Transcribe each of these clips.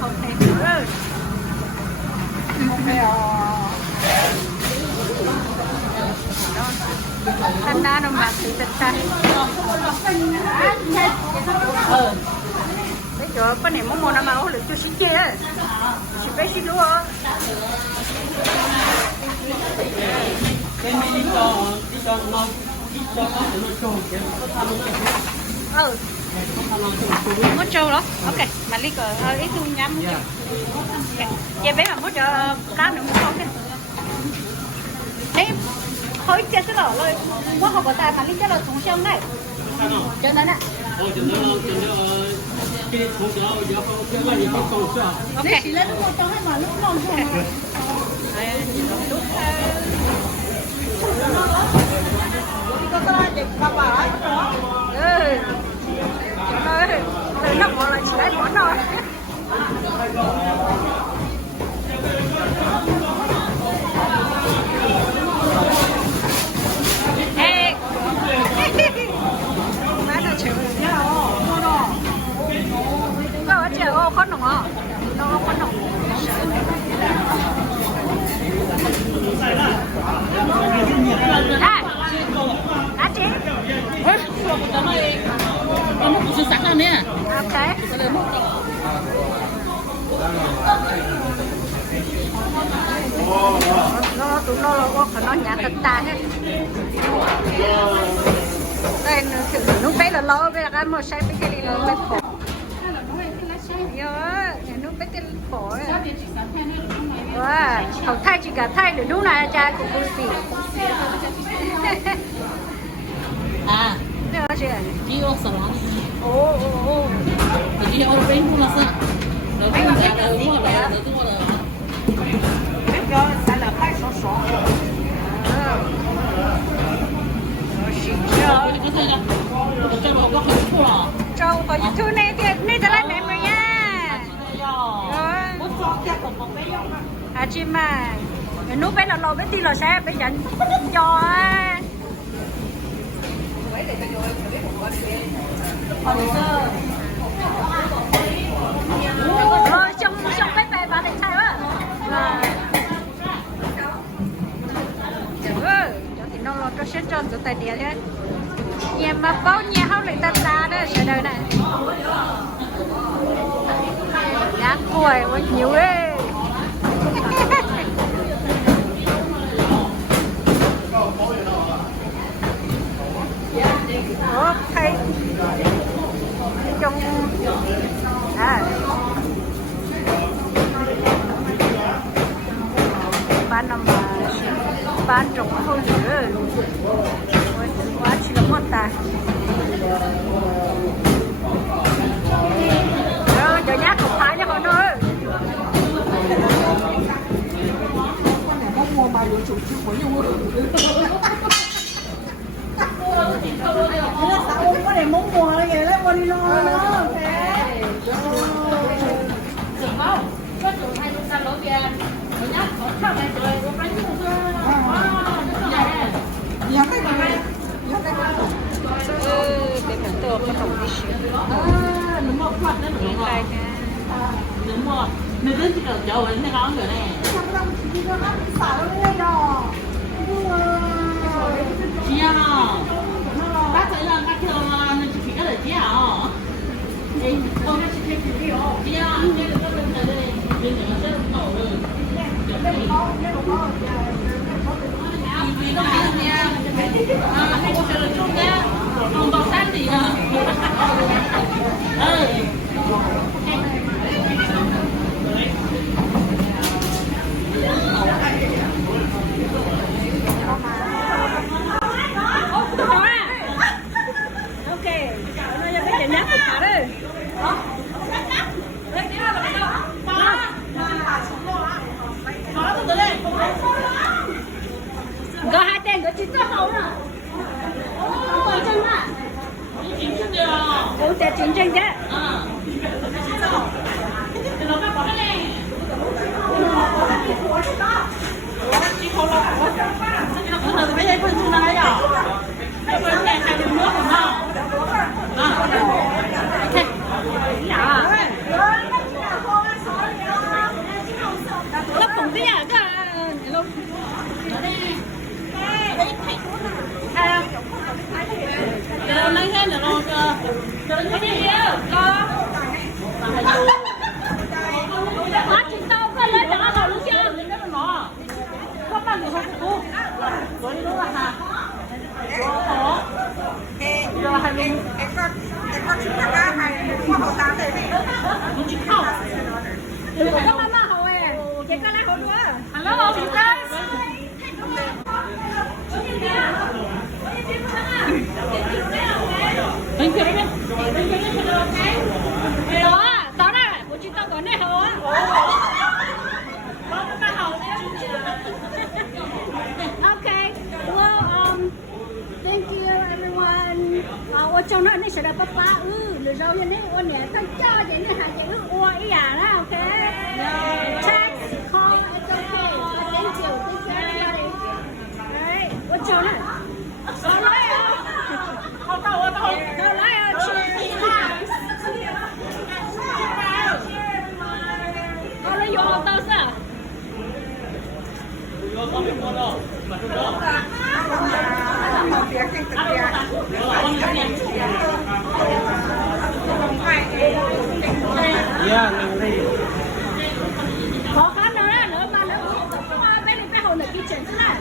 không thấy nữa. Thành ra nó mặc thì thật ra bây giờ con này muốn nó máu được cho xí chia xí bé xí đua mốt trâu đó, ok, mà lý cờ ít tu nhắm, vậy bé mà mốt cho cá nữa muốn không đấy, đấy, thôi chết cái đó rồi, quá học ở tại mà lý cái là thùng sông này, cho nên ạ, ok, chỉ lấy đúng một trong hai mà lúc non thôi mà, có để bà bảo nó bỏ lại chỉ lấy bỏ thôi. Ê, má nó chịu có chịu con nồng à, nó con nồng. À, đã chị. Kamu khusus sakam ya? Ok. Nó tụi nó là có phải nó nhà tận ta hết. Đây nó bé là lo bây là cái mà sai bé cái là bé khổ. Nó bé cái khổ. Wow, hậu thay chỉ cả thay được đúng là cha của cô xì. À. Được chưa? Đi ô sao? Ồ. Đi ô bên mua là sao? Đầu tiên là mua là mua là. Biết rồi, ta là phải số số. Cái gì đó? Cho nó có hơi thua à? Cho có YouTube này thì này ta lại mềm rồi nha. À chị mà nút bé là lò bé ti là sẽ bé dẫn cho rồi trong bé bé bà này sai quá cho thì nó lo cho xét tròn cho tay đĩa đấy nhà mà bao nhà không lại tan ra đó sẽ đời này đáng tuổi quá nhiều đấy ok trong bán nằm bán trồng không dữ quá chỉ là một tài rồi giờ nhát không phải cho con ơi mua mà chủ của nhiều có để món mùa này vậy đấy, mua đi lo nữa. Có chủ hay chúng ta lối bia, nhá, có này rồi, có bánh chưa? Nhắm cái này, để mình tô cái tổng đi xíu. Đúng một phần nữa đúng rồi. Đúng rồi. Nếu cứ chỉ cần chờ đến cái đó nữa này. Chia nào. Bác thấy là các thường mình chỉ có thể chia hả? Thì con nó chỉ thích chia hả? Chia hả? Chia được các bên này đây. Bên này nó sẽ nổ rồi. Vì nó ăn nha. Không có chờ chung nha. Không có sát gì hả? Có hai tên có chín rất hậu rồi. Có chân à? Ủa, chả chín chân chứ? Ok. 我去靠。我跟妈妈好哎，姐哥来好多。Hello， you guys。đó đó đó của chị tao có này hả okay well thank you everyone我trong đó này sẽ là papa rồi rau như này ôn nè tao cho vậy này hả chị ua ý à đó okay text call it's okay thank you everybody đấy我trong này sao lại tao lại con lấy vô tao sao? Khó khăn nữa đó, nữa mà nữa bên này phải hồi nữa kitchen thế này.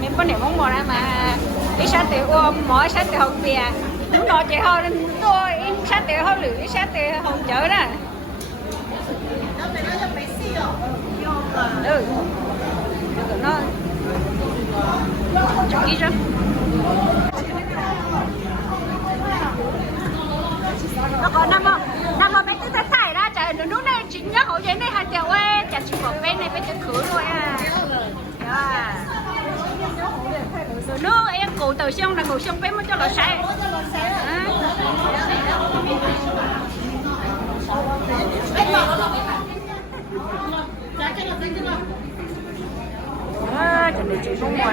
Mình có niệm mong mỏi mà ít sát tiểu mỗi sát tiểu học bìa chúng nó chỉ hơn tôi ít sát tiểu hơn lử ít sát tiểu không chở đó nó chọn kỹ rồi nó có năm mấy cái thải ra trời lúc này chính nhá hậu giấy này hai tiểu ơi chả chỉ có bên này bên chân khứ thôi à rồi nước em cụ từ xong là cụ xong bé mới cho lọ xe chuẩn bị chị không mua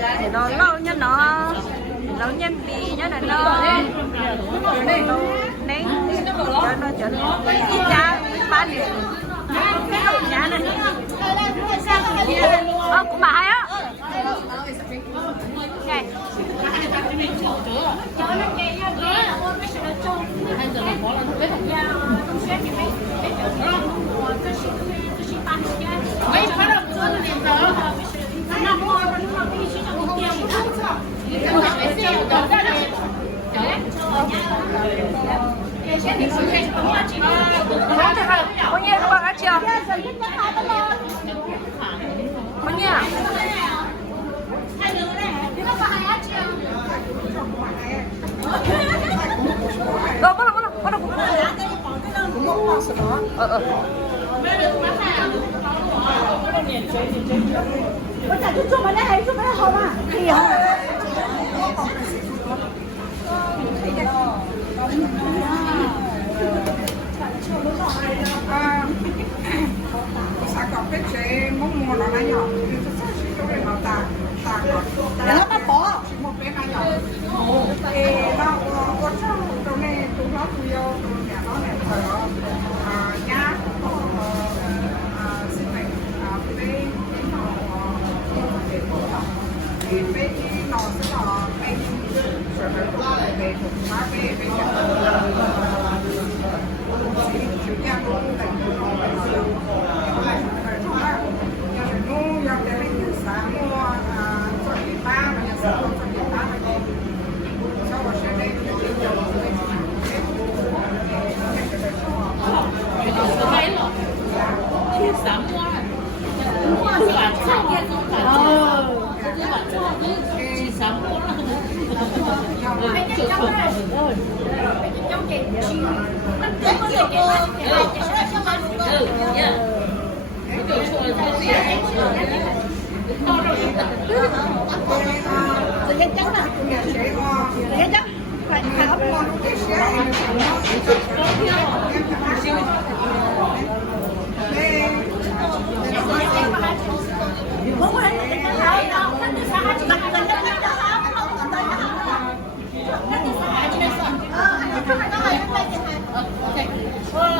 đây thì nó lâu nhất nó lâu nhân bì nhất là nó nén cho nó trở nên ít giá bán được giá này của bà hay á này có nghe các bạn chưa? Có nghe à? Bắt đầu我咋就做完了还做不好嘛？哎呀！Sao có cái chế mong muốn nó là nhỏ, thì tôi sẽ cho cái nó tạc nó bắt bỏ. chỉ một cái nhỏ. Thì nó có trong chỗ này chúng nó tùy vô nhà nó này ở nhà xin này cái nó để phổ thông thì cái nó sẽ là cái rồi về một má cái chủ nhà luôn là nó dòng để mình sáng mua cho người ta mà nhà sáng cho người ta là gì sau đó sẽ lên cái gì dòng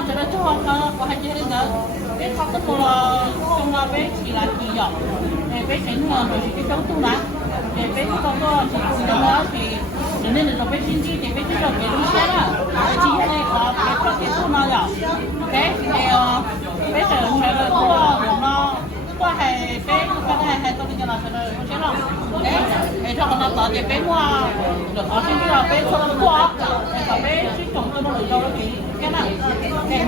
Cho nó cho có hai chén nữa. Cái không có một trong là bé chỉ là chỉ nhỏ để bé tránh rồi cái trong tu đó để bé trong đó chỉ đó thì nên là bé xin đi để bé cho cái đúng xe đó chỉ này có bé cho cái tu nó nhỏ thế thì bé sẽ là của nó qua hay bé hay tôi đi là phải có chế nào đấy để cho nó tạo để bé mua được có xin đi là bé cho nó qua để bé chỉ trồng cho nó được đâu cái này bé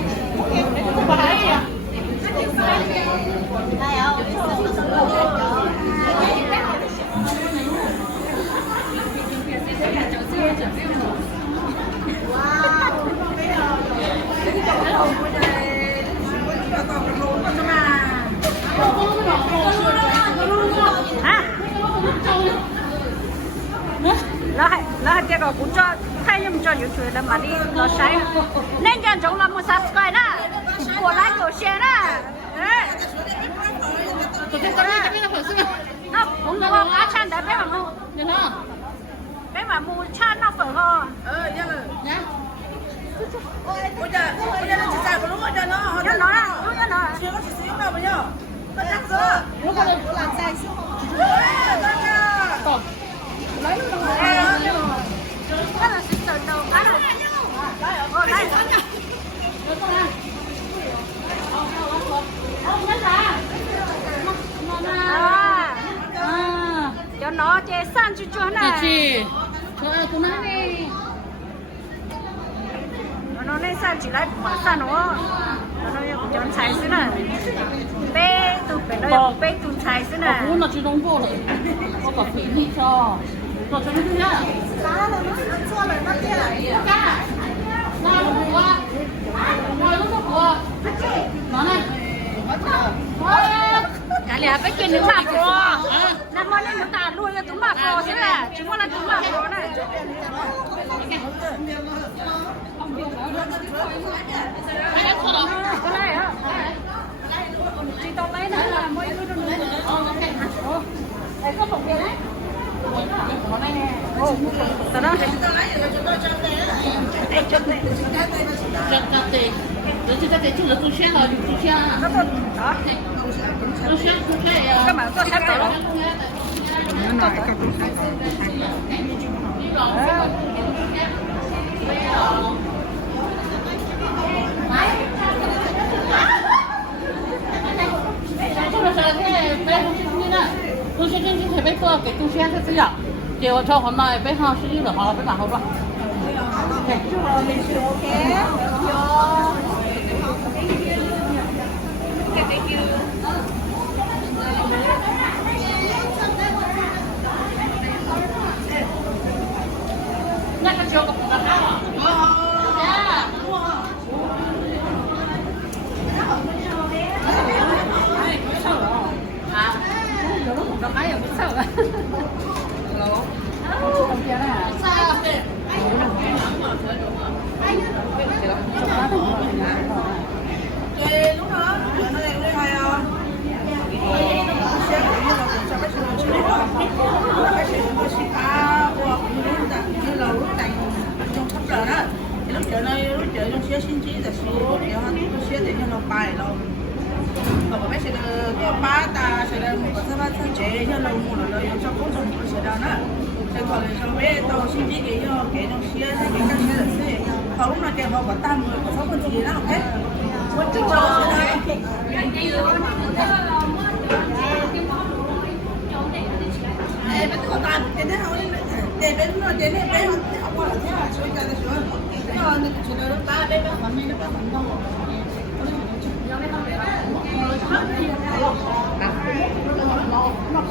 cũng có hai gì nó hay cái cũng cho thay nhưng cho YouTube là mà đi nó sai nên cho chúng là một subscribe đó của like của share đó nó cũng có cá chan đấy bé mà mua bé mà mua chan nó phải ho dạ rồi nhá bây giờ nó chỉ xài của lúc bây giờ nó chưa có chỉ xíu đâu bây giờ nó chắc chưa lúc bây giờ làm sai lấy nó cái là sự tự đầu cái này đây cho nó chơi san chú này nó nên san chỉ lấy quả san nó cho nó chạy xí này bé tụi bé tụi chạy xí này nó chỉ đông bộ rồi có cả phí đi cho cho nó thứ nhá cái này phải kiếm nước bạc rồi, năm nay nước ta luôn cho chúng bạc rồi thế là chúng nó là chúng bạc rồi này. Cái này á, chị tao lấy này là mấy đứa nó đây có một cái đấy. Tao đó thì rồi chúng ta để chúng nó tu xe rồi tu xe nó có đó tu xe các bạn có sát rồi tôi sẽ trên cái bếp phơ cái tôi sẽ thế nào chiều cho hôm nay bếp hoa sẽ được họ bếp nào không ạ nhắc cái chiều có một cái nào nó máy ở phía sau rồi. Chơi lúc đó nó lên đây hay không? Xe cũng như là cũng sao cái sự cái sự của chị ta hoặc như là lúc tại trong sắp giờ đó thì lúc chợ trong xe xin chi là số kiểu hắn xe thì như là bài đâu còn mấy cái ba ta sẽ là một cái ba thân chế như là một là lợi cho công dụng của sẽ đó nữa thì còn là cho bé tàu xin chỉ cái trong xe thì cái xe là xe họ lúc nào kêu họ có 80 có 60 gì đó ok một chút cho bé có ta cái đấy họ để bé nó để bé họ có là thế là chơi cái đó rồi nó chỉ là ta bé nó vẫn nó vẫn đâu Nó